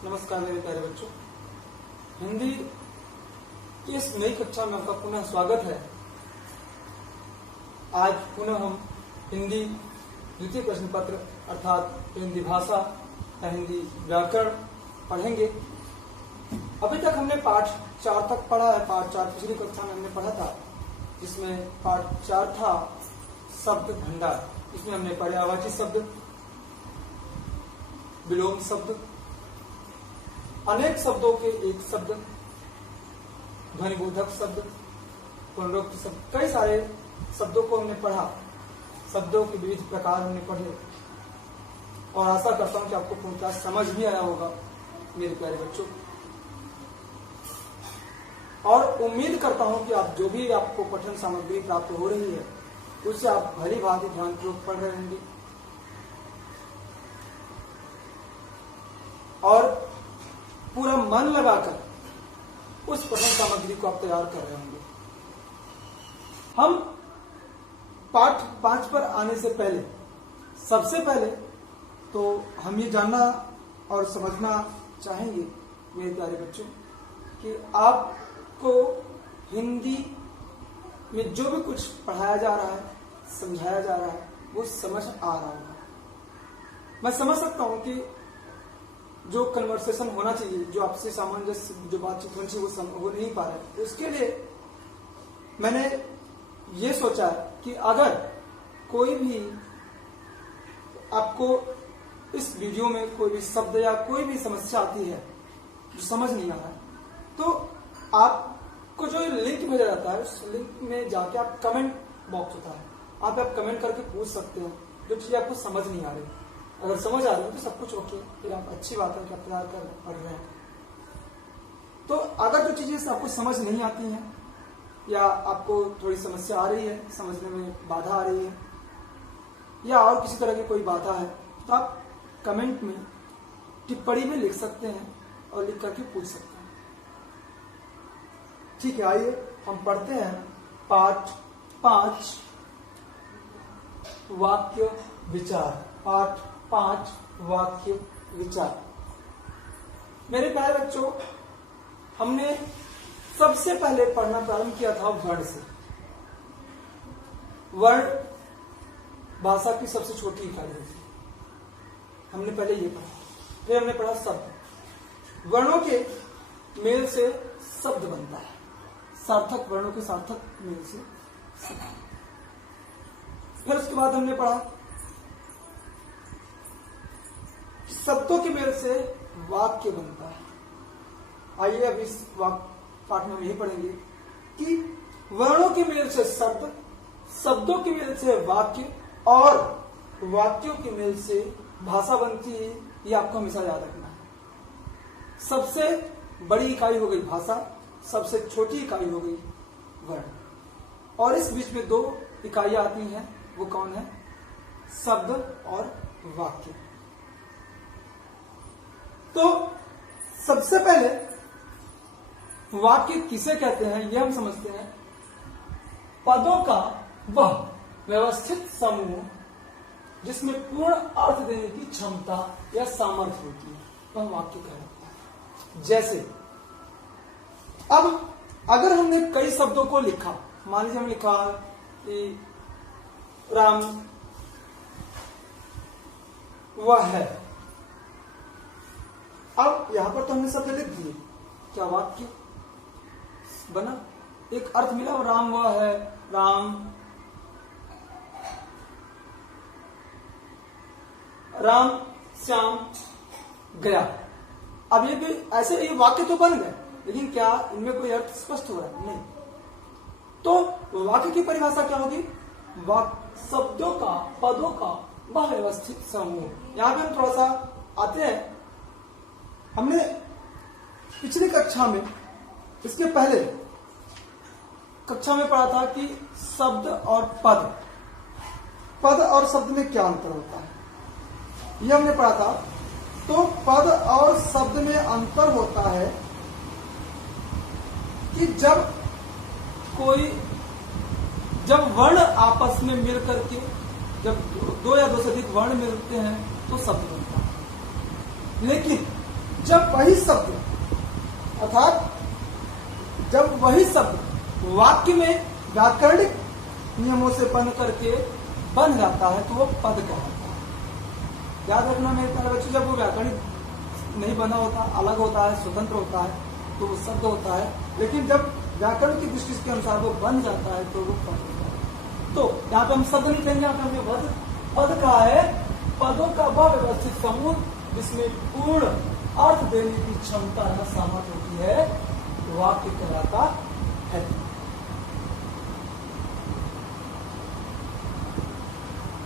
नमस्कार मेरे प्यारे बच्चों, हिंदी की इस नई कक्षा में आपका पुनः स्वागत है। आज पुनः हम हिंदी द्वितीय प्रश्न पत्र अर्थात हिंदी भाषा या हिंदी व्याकरण पढ़ेंगे। अभी तक हमने पाठ 4 तक पढ़ा है। पाठ 4 पिछली कक्षा में हमने पढ़ा था, जिसमें पाठ 4 था शब्द भंडार। इसमें हमने पर्यायवाची शब्द, विलोम शब्द, अनेक शब्दों के एक शब्द, ध्वनिबोधक शब्द, पुनरुक्त शब्द, कई सारे शब्दों को हमने पढ़ा। शब्दों के विविध प्रकार हमने पढ़े और आशा करता हूं कि आपको पूर्णतः समझ भी आया होगा मेरे प्यारे बच्चों। और उम्मीद करता हूं कि आप जो भी आपको पठन सामग्री प्राप्त हो रही है उससे आप भली भांति ध्यानपूर्वक पढ़ रहे होंगे और पूरा मन लगाकर उस पठन सामग्री को आप तैयार कर रहे होंगे। हम पाठ 5 पर आने से पहले सबसे पहले तो हम ये जानना और समझना चाहेंगे मेरे प्यारे बच्चों कि आपको हिंदी में जो भी कुछ पढ़ाया जा रहा है, समझाया जा रहा है, वो समझ आ रहा होगा। मैं समझ सकता हूं कि जो कन्वर्सेशन होना चाहिए, जो आपसे सामंजस्य जो बातचीत होनी चाहिए, वो हो नहीं पा रहा है। उसके लिए मैंने ये सोचा कि अगर कोई भी आपको इस वीडियो में कोई भी शब्द या कोई भी समस्या आती है जो समझ नहीं आ रहा है, तो आपको जो लिंक भेजा जाता है उस लिंक में जाके आप कमेंट बॉक्स होता है, आप कमेंट करके पूछ सकते हैं जो चीजें आपको समझ नहीं आ रही। अगर समझ आ रही है तो सब कुछ ओके, फिर आप अच्छी बात है कि आप तैयार कर पढ़ रहे हैं। तो अगर जो चीजें आपको समझ नहीं आती हैं या आपको थोड़ी समस्या आ रही है, समझने में बाधा आ रही है या और किसी तरह की कोई बाधा है, तो आप कमेंट में टिप्पणी में लिख सकते हैं और लिख करके पूछ सकते हैं। ठीक है, आइए हम पढ़ते हैं पाठ 5 वाक्य विचार। पाठ 5 वाक्य विचार। मेरे प्यारे बच्चों, हमने सबसे पहले पढ़ना प्रारंभ किया था वर्ण से। वर्ण भाषा की सबसे छोटी इकाई होती है, हमने पहले ये पढ़ा। फिर हमने पढ़ा शब्द। वर्णों के मेल से शब्द बनता है, सार्थक वर्णों के सार्थक मेल से शब्द। फिर उसके बाद हमने पढ़ा शब्दों के मेल से वाक्य बनता है। आइए अब इस पाठ में हम यही पढ़ेंगे कि वर्णों के मेल से शब्द, शब्दों के मेल से वाक्य और वाक्यों के मेल से भाषा बनती है। ये आपको हमेशा याद रखना है। सबसे बड़ी इकाई हो गई भाषा, सबसे छोटी इकाई हो गई वर्ण, और इस बीच में 2 इकाइयां आती हैं। वो कौन है? शब्द और वाक्य। तो सबसे पहले वाक्य किसे कहते हैं यह हम समझते हैं। पदों का वह व्यवस्थित समूह जिसमें पूर्ण अर्थ देने की क्षमता या सामर्थ्य होती है, वह वाक्य कहलाता है। जैसे अब अगर हमने कई शब्दों को लिखा, मान लीजिए हमने लिखा कि राम वह है। अब यहां पर तो हमने शब्द लिख दिए, क्या वाक्य बना? एक अर्थ मिला, राम वह है, राम श्याम गया। अब ये भी ऐसे ये वाक्य तो बन गए, लेकिन क्या इनमें कोई अर्थ स्पष्ट हो रहा है? नहीं। तो वाक्य की परिभाषा क्या होगी? शब्दों का, पदों का वह व्यवस्थित समूह। यहां पे हम थोड़ा सा आते हैं। हमने पिछली कक्षा में, इसके पहले कक्षा में पढ़ा था कि शब्द और पद और शब्द में क्या अंतर होता है, यह हमने पढ़ा था। तो पद और शब्द में अंतर होता है कि जब वर्ण आपस में मिल करके, जब 2 या 2 से अधिक वर्ण मिलते हैं तो शब्द बनता है। लेकिन जब वही शब्द अर्थात जब वही शब्द वाक्य में व्याकरणिक नियमों से बन करके बन जाता है तो वो पद कहलाता है। याद रखना मेरे प्यारे बच्चों, जब वो व्याकरणिक नहीं बना होता, अलग होता है, स्वतंत्र होता है तो वो शब्द होता है, लेकिन जब व्याकरण की दृष्टि के अनुसार वो बन जाता है तो वो पद होता है। तो यहाँ पे हम शब्द नहीं कहेंगे, यहाँ पे हमने पद कहा है। पदों का वह व्यवस्थित समूह जिसमें पूर्ण अर्थ देने की क्षमता या सामर्थ्य होती है, वाक्य कहलाता है।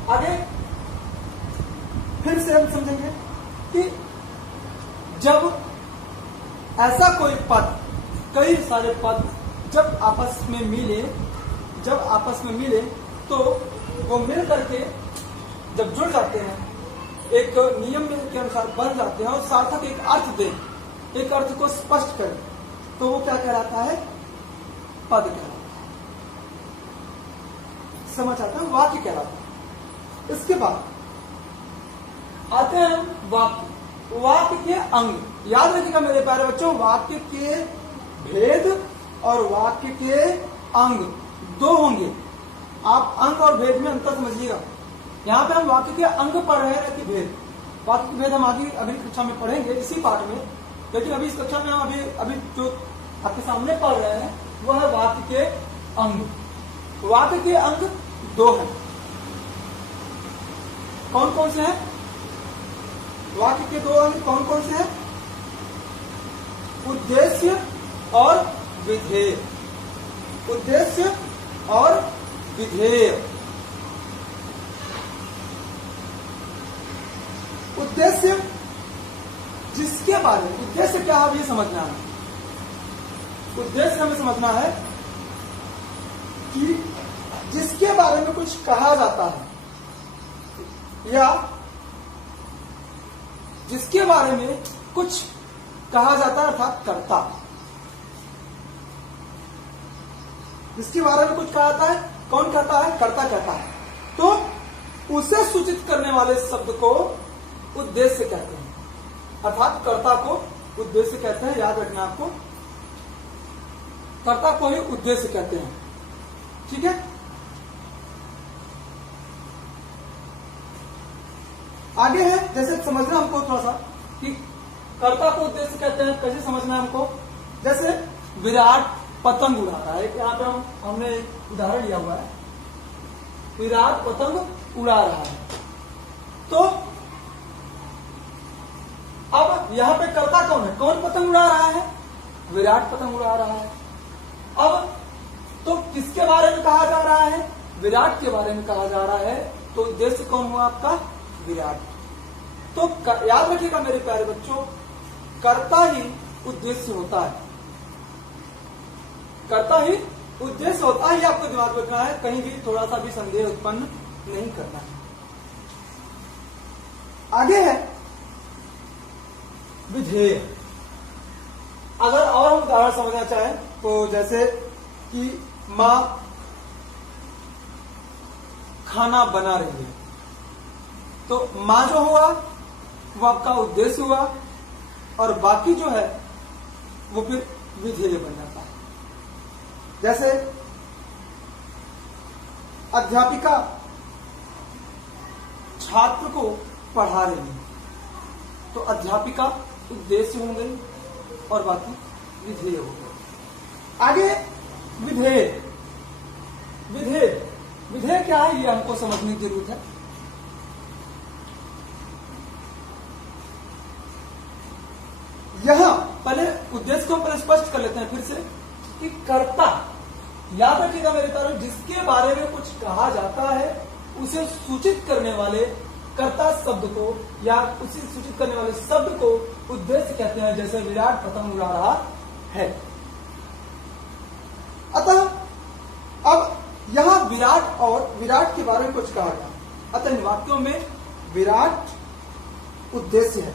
आगे फिर से हम समझेंगे कि जब ऐसा कोई पद, कई सारे पद जब आपस में मिले तो वो मिल करके जब जुड़ जाते हैं, एक नियम के अनुसार बन जाते हैं और सार्थक एक अर्थ दें, एक अर्थ को स्पष्ट करें, तो वो क्या कहलाता है? पद कहलाता है। समझ आता है? वाक्य कहलाता है। इसके बाद आते हैं हम वाक्य के अंग। याद रखिएगा मेरे प्यारे बच्चों, वाक्य के भेद और वाक्य के अंग दो होंगे। आप अंग और भेद में अंतर समझिएगा। यहाँ पे हम वाक्य के अंग पढ़ रहे हैं कि भेद। वाक्य के भेद हम आगे अगली कक्षा में पढ़ेंगे इसी पाठ में, लेकिन अभी इस कक्षा में हम अभी जो आपके सामने पढ़ रहे हैं वह है वाक्य के अंग। वाक्य के अंग दो हैं। कौन कौन से हैं? वाक्य के दो अंग कौन कौन से हैं? उद्देश्य और विधेय। उद्देश्य और विधेय। उद्देश्य जिसके बारे में, उद्देश्य क्या है ये समझना है। उद्देश्य हमें समझना है कि जिसके बारे में कुछ कहा जाता है या जिसके बारे में कुछ कहा जाता है, अर्थात कर्ता। जिसके बारे में कुछ कहा जाता है, कौन कहता है? कर्ता कहता है। तो उसे सूचित करने वाले शब्द को उद्देश्य कहते हैं, अर्थात कर्ता को उद्देश्य कहते हैं। याद रखना आपको, कर्ता को ही उद्देश्य कहते हैं। ठीक है। आगे है, जैसे समझना हमको थोड़ा सा कि कर्ता को उद्देश्य कहते हैं, कैसे समझना है हमको। जैसे विराट पतंग उड़ा रहा है, यहाँ पे हमने उदाहरण लिया हुआ है। विराट पतंग उड़ा रहा है, तो अब यहाँ पे कर्ता कौन है? कौन पतंग उड़ा रहा है? विराट पतंग उड़ा रहा है। अब तो किसके बारे में कहा जा रहा है? विराट के बारे में कहा जा रहा है। तो उद्देश्य कौन हुआ आपका? विराट। तो याद रखिएगा मेरे प्यारे बच्चों, कर्ता ही उद्देश्य होता है। कर्ता ही उद्देश्य होता है, आपको दिमाग में रखना है, कहीं भी थोड़ा सा भी संदेह उत्पन्न नहीं करना है। आगे है विधेय। अगर और हम उदाहरण समझना चाहें तो जैसे कि मां खाना बना रही है, तो मां जो हुआ वो आपका उद्देश्य हुआ और बाकी जो है वो फिर विधेय बन जाता है। जैसे अध्यापिका छात्र को पढ़ा रही है, तो अध्यापिका उद्देश्य हो गई और बाकी विधेय हो गई। आगे विधेय। विधेय विधेय क्या है ये हमको समझने की जरूरत है। यहां पहले उद्देश्य को पहले स्पष्ट कर लेते हैं फिर से कि कर्ता, याद रखिएगा मेरे प्यारे, जिसके बारे में कुछ कहा जाता है उसे सूचित करने वाले कर्ता शब्द को या उसे सूचित करने वाले शब्द को उद्देश्य कहते हैं। जैसे विराट पतंग उड़ा रहा है। अतः अब यहां विराट और विराट के बारे में कुछ कहा गया, अतः इन वाक्यों में विराट उद्देश्य है।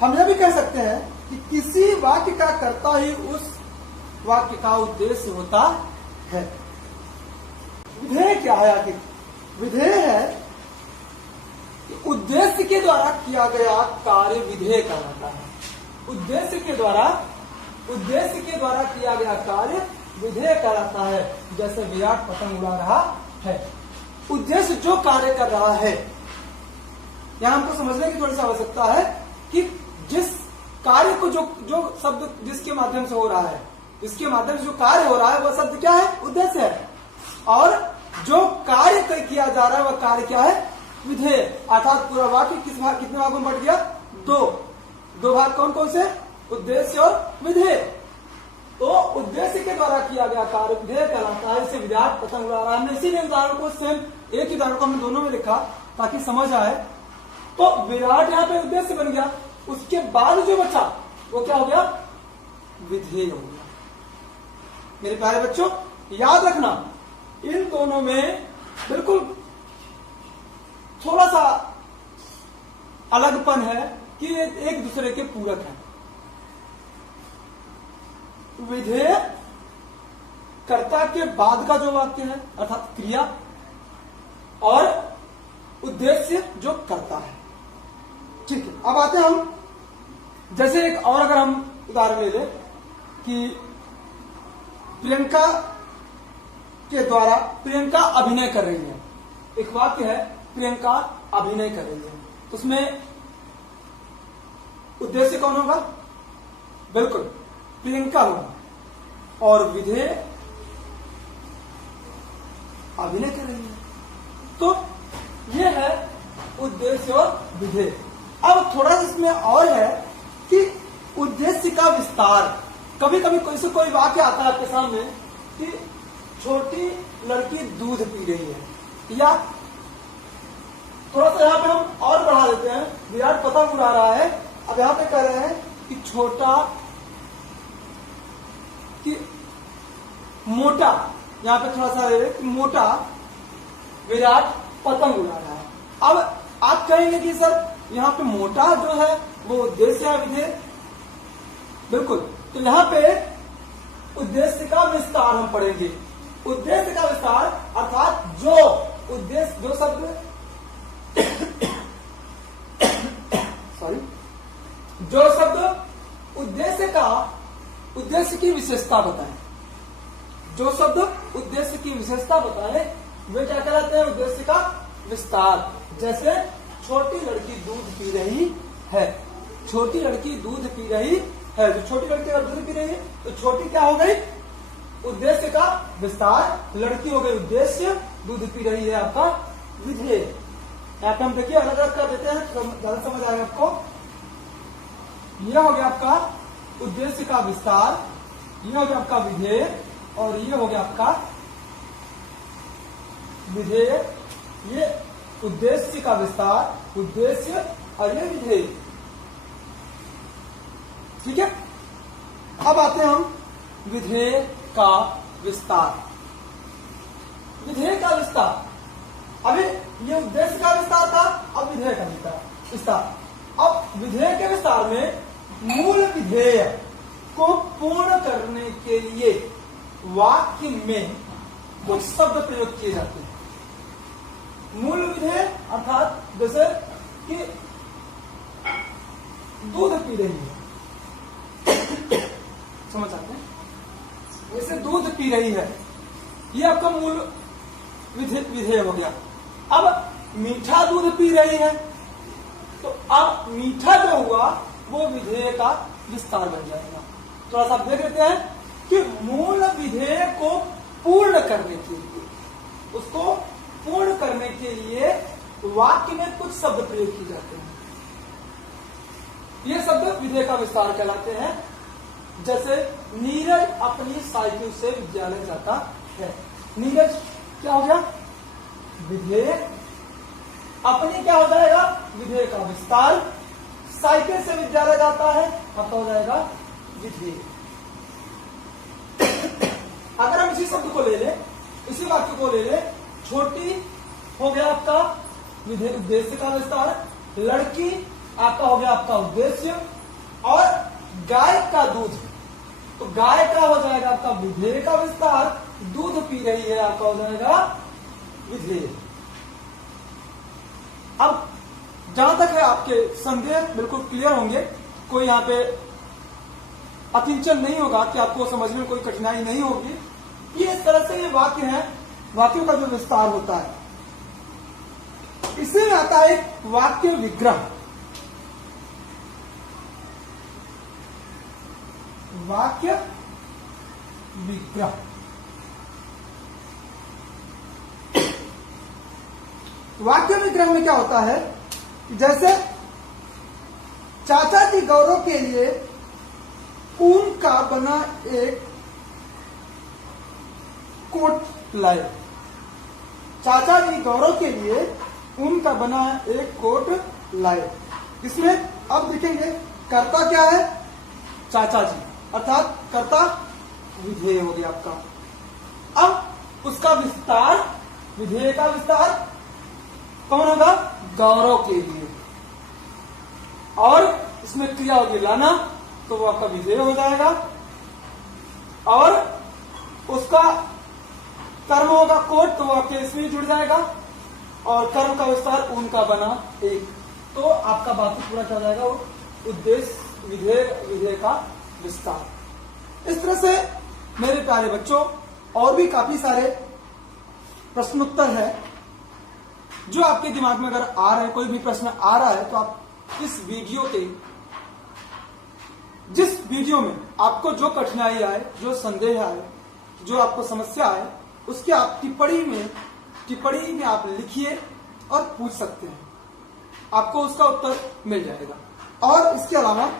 हम यह भी कह सकते हैं कि किसी वाक्य का कर्ता ही उस वाक्य का उद्देश्य होता है। विधेय क्या है? आखिर विधेय है कि उद्देश्य के द्वारा किया गया कार्य विधेय कहलाता है। उद्देश्य के द्वारा किया गया कार्य विधेय कहलाता है। जैसे विराट पतंग उड़ा रहा है, उद्देश्य जो कार्य कर रहा है, यहां हमको समझने की थोड़ी सी आवश्यकता है कि जिस कार्य को जो शब्द जिसके माध्यम से हो रहा है, इसके माध्यम से जो कार्य हो रहा है वह शब्द क्या है? उद्देश्य है। और जो कार्य किया जा रहा है वह कार्य क्या है? विधेय। अर्थात पूरा वाक्य कितने भागों में बट गया? दो भाग कौन कौन से? उद्देश्य और विधेय। तो उद्देश्य के द्वारा किया गया कार्य विधेय कहलाता है। इसे विराट पतंग उड़ा रहा है। हमने इसीलिए उदाहरण को सेम एक ही उदाहरण को हमने दोनों में लिखा ताकि समझ आए। तो विराट यहाँ पे उद्देश्य बन गया, उसके बाद जो बचा वो क्या हो गया? विधेय हो गया। मेरे प्यारे बच्चों याद रखना, इन दोनों में बिल्कुल थोड़ा सा अलगपन है कि ये एक दूसरे के पूरक हैं। विधेय कर्ता के बाद का जो वाक्य है अर्थात क्रिया, और उद्देश्य जो करता है। ठीक है, अब आते हैं हम, जैसे एक और अगर हम उदाहरण ले लें कि प्रियंका के द्वारा प्रियंका अभिनय कर रही है। एक वाक्य है प्रियंका अभिनय कर रही है, उसमें उद्देश्य कौन होगा? बिल्कुल प्रियंका होगा, और विधेय अभिनय कर रही है। तो ये है उद्देश्य और विधेय। अब थोड़ा सा इसमें और है कि उद्देश्य का विस्तार। कभी कभी कोई वाक्य आता है आपके सामने कि छोटी लड़की दूध पी रही है, या थोड़ा सा यहां पे हम और बढ़ा देते हैं, विराट पतंग उड़ा रहा है। अब यहां पे कह रहे हैं कि मोटा, यहां पे थोड़ा सा मोटा विराट पतंग उड़ा रहा है। अब आप कहेंगे कि सर यहाँ पे मोटा जो है वो उद्देश्य है विधेय? बिल्कुल। तो यहाँ पे उद्देश्य का विस्तार हम पढ़ेंगे। उद्देश्य का विस्तार अर्थात जो उद्देश्य, जो शब्द सॉरी, जो शब्द उद्देश्य की विशेषता बताए, जो शब्द उद्देश्य की विशेषता बताए वे क्या कहलाते हैं? उद्देश्य का विस्तार। जैसे छोटी लड़की दूध पी रही है, छोटी लड़की दूध पी रही है। जो छोटी लड़की अगर दूध पी रही है तो छोटी क्या हो गई? उद्देश्य का विस्तार। लड़की हो गई उद्देश्य, दूध पी रही है आपका विधेय। यहाँ पे हम देखिए अलग अलग कर देते हैं तो ज्यादा समझ आएगा आपको। यह हो गया आपका उद्देश्य का विस्तार, यह हो गया आपका विधेय, और यह हो गया आपका विधेय। ये उद्देश्य का विस्तार, उद्देश्य, और ये विधेय। ठीक है, अब आते हैं हम विधेय का विस्तार। विधेय का विस्तार, अभी ये उद्देश्य का विस्तार था, अब विधेय का विस्तार। अब विधेय के विस्तार में मूल विधेय को पूर्ण करने के लिए वाक्य में कुछ शब्द प्रयोग किए जाते हैं। मूल विधेय अर्थात जैसे कि दूध पी रही है, समझ आते हैं? जैसे दूध पी रही है, ये आपका मूल विधेय हो गया। अब मीठा दूध पी रही है, तो अब मीठा जो हुआ वो विधेय का विस्तार बन जाएगा। थोड़ा सा देख लेते हैं कि मूल विधेय को पूर्ण करने के लिए, उसको पूर्ण करने के लिए वाक्य में कुछ शब्द प्रयोग किए जाते हैं। ये शब्द विधेय का विस्तार कहलाते हैं। जैसे नीरज अपनी साइकिल से विद्यालय जाता है। नीरज क्या हो गया? विधेय। अपनी क्या हो जाएगा? विधेय का विस्तार। साइकिल से विद्यालय जाता है, आपका हो जाएगा विधेय। अगर हम इसी शब्द को ले लें, इसी वाक्य को ले लें, छोटी हो गया आपका विधेय, उद्देश्य का विस्तार। लड़की आपका हो गया आपका उद्देश्य, और गाय का दूध, तो गाय का हो जाएगा आपका विधेय का विस्तार। दूध पी रही है, आपका हो जाएगा विधेय। अब जहां तक है आपके संदेह बिल्कुल क्लियर होंगे, कोई यहाँ पे अकिंचन नहीं होगा, कि आपको समझने में कोई कठिनाई नहीं होगी। ये इस तरह से ये वाक्य है, वाक्यों का जो विस्तार होता है। इसमें आता है वाक्य विग्रह। वाक्य विग्रह वाक्य विग्रह में क्या होता है, जैसे चाचा जी गौरव के लिए ऊन का बना एक कोट लाए। चाचा जी गौरव के लिए ऊन का बना एक कोट लाए। इसमें अब देखेंगे कर्ता क्या है, चाचा जी, अर्थात कर्ता विधेय हो गया आपका। अब उसका विस्तार, विधेय का विस्तार कौन होगा, गौरव के लिए, और इसमें क्रिया होगी लाना, तो वो आपका विधेय हो जाएगा। और उसका कर्म होगा कोट, तो वो आपके इसमें जुड़ जाएगा। और कर्म का विस्तार उनका बना एक, तो आपका बाकी पूरा क्या जाएगा, वो उद्देश्य विधेय, विधेय का विस्तार। इस तरह से मेरे प्यारे बच्चों और भी काफी सारे प्रश्नोत्तर है जो आपके दिमाग में अगर आ रहे हैं, कोई भी प्रश्न आ रहा है, तो आप इस वीडियो के, जिस वीडियो में आपको जो कठिनाई आए, जो संदेह आए, जो आपको समस्या आए, उसके आप टिप्पणी में आप लिखिए और पूछ सकते हैं, आपको उसका उत्तर मिल जाएगा। और इसके अलावा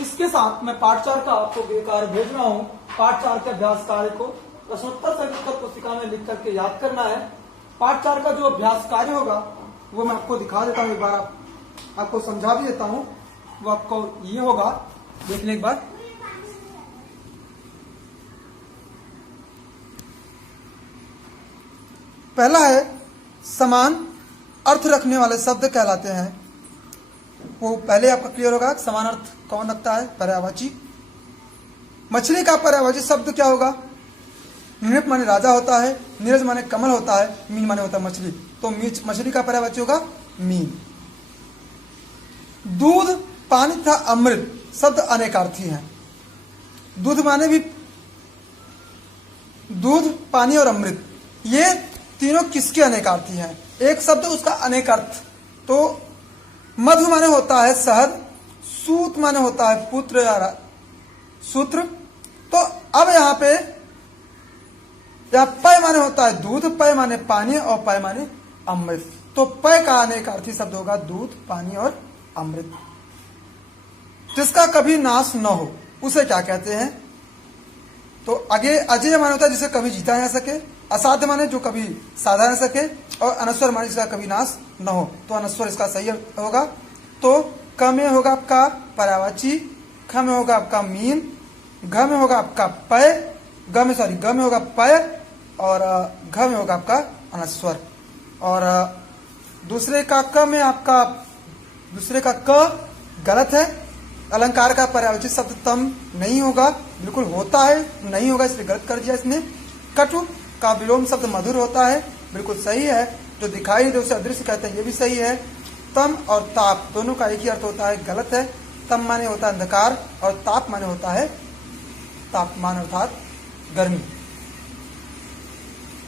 इसके साथ मैं पाठ 4 का आपको कार्य भेज रहा हूं। पाठ 4 के अभ्यास कार्य को प्रश्नोत्तर से लिखकर पुस्तिका में लिख करके याद करना है। पाठ 4 का जो अभ्यास कार्य होगा वो मैं आपको दिखा देता हूं, एक बार आपको समझा भी देता हूं। वो आपको ये होगा, देखने एक बार। पहला है समान अर्थ रखने वाले शब्द कहलाते हैं। वो पहले आपका क्लियर होगा, समान अर्थ कौन रखता है, पर्यायवाची। मछली का पर्यायवाची शब्द क्या होगा, नृप माने राजा होता है, नीरज माने कमल होता है, मीन माने होता है मछली, तो मछली का पर्यायवाची होगा मीन। दूध, पानी तथा अमृत शब्द अनेकार्थी हैं। दूध माने भी, दूध, पानी और अमृत, ये तीनों किसके अनेकार्थी हैं, एक शब्द उसका अनेक अर्थ। तो मधु माने होता है शहद, सूत माने होता है पुत्र या सूत्र। तो अब यहाँ पे पय माने होता है दूध, पय माने पानी और पय माने अमृत। तो पय का अनेकार्थी शब्द होगा दूध, पानी और अमृत। जिसका कभी नाश न हो उसे क्या कहते हैं, तो आगे अजय माने होता है जिसे कभी जीता ना सके, असाध्य माने जो कभी साधा ना सके, और अनस्वर माने जिसका कभी नाश न हो, तो अनस्वर इसका सही होगा। तो क में होगा आपका पर्यायवाची, ख में होगा आपका मीन, घ में होगा आपका पय, ग में होगा पय, और घ में होगा आपका अनस्वर। और दूसरे का क में आपका, दूसरे का क गलत है। अलंकार का पर्यायवाची शब्द तम नहीं होगा, बिल्कुल होता है, नहीं होगा, इसलिए गलत कर दिया इसने। कटु का विलोम शब्द मधुर होता है, बिल्कुल सही है। जो दिखाई नहीं दे उसे अदृश्य कहते हैं, ये भी सही है। तम और ताप दोनों का एक ही अर्थ होता है, गलत है। तम माने होता है अंधकार और ताप माने होता है तापमान अर्थात गर्मी।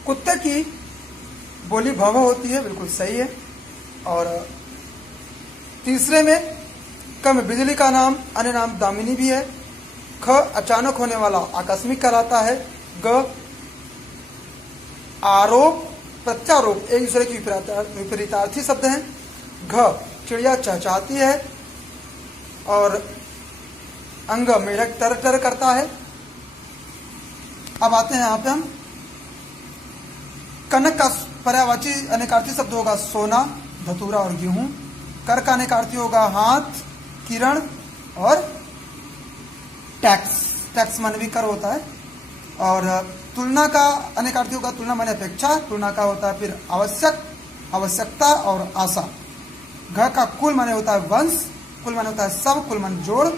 कुत्ते की बोली भव होती है, बिल्कुल सही है। और तीसरे में कम बिजली का नाम अन्य नाम दामिनी भी है। ख अचानक होने वाला आकस्मिक कहलाता है। ग आरोप प्रत्यारोप एक दूसरे की विपरीतार्थी शब्द हैं। घ चिड़िया चहचहाती है, और अंग मेढक टर टर करता है। अब आते हैं यहाँ पे हम, कनक का पर्यायवाची अनेकार्थी शब्द होगा सोना, धतूरा और गेहूं। कर का अनेकार्थी होगा हाथ, किरण और टैक्स, टैक्स माने भी कर होता है। और तुलना का अनेकार्थी होगा तुलना माने अपेक्षा, तुलना का होता है फिर आवश्यक, आवश्यकता और आशा। घ का कुल माने होता है वंश, कुल माने होता है सब, कुल माने जोड़।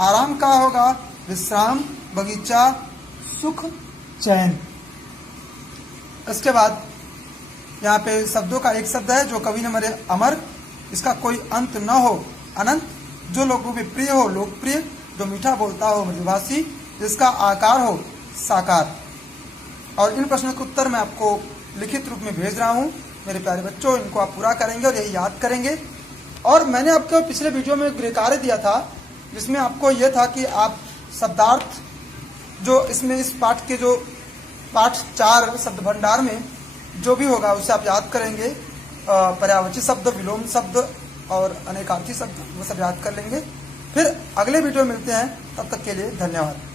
आराम का होगा विश्राम, बगीचा, सुख, चैन। इसके बाद यहाँ पे शब्दों का एक शब्द है जो कवि ने मरे अमर, इसका कोई अंत न हो, अनंत। जो लोगों के प्रिय हो लोकप्रिय, जो मीठा बोलता हो मृदुभाषी, जिसका आकार हो साकार। और इन प्रश्नों के उत्तर मैं आपको लिखित रूप में भेज रहा हूं। मेरे प्यारे बच्चों, इनको आप पूरा करेंगे और यही याद करेंगे। और मैंने आपको पिछले वीडियो में गृह कार्य दिया था, जिसमें आपको यह था कि आप शब्दार्थ जो इसमें इस पाठ के जो पाठ 4 शब्द भंडार में जो भी होगा उसे आप याद करेंगे। पर्यायवाची शब्द, विलोम शब्द और अनेकार्थी शब्द, वो सब याद कर लेंगे। फिर अगले वीडियो मिलते हैं, तब तक के लिए धन्यवाद।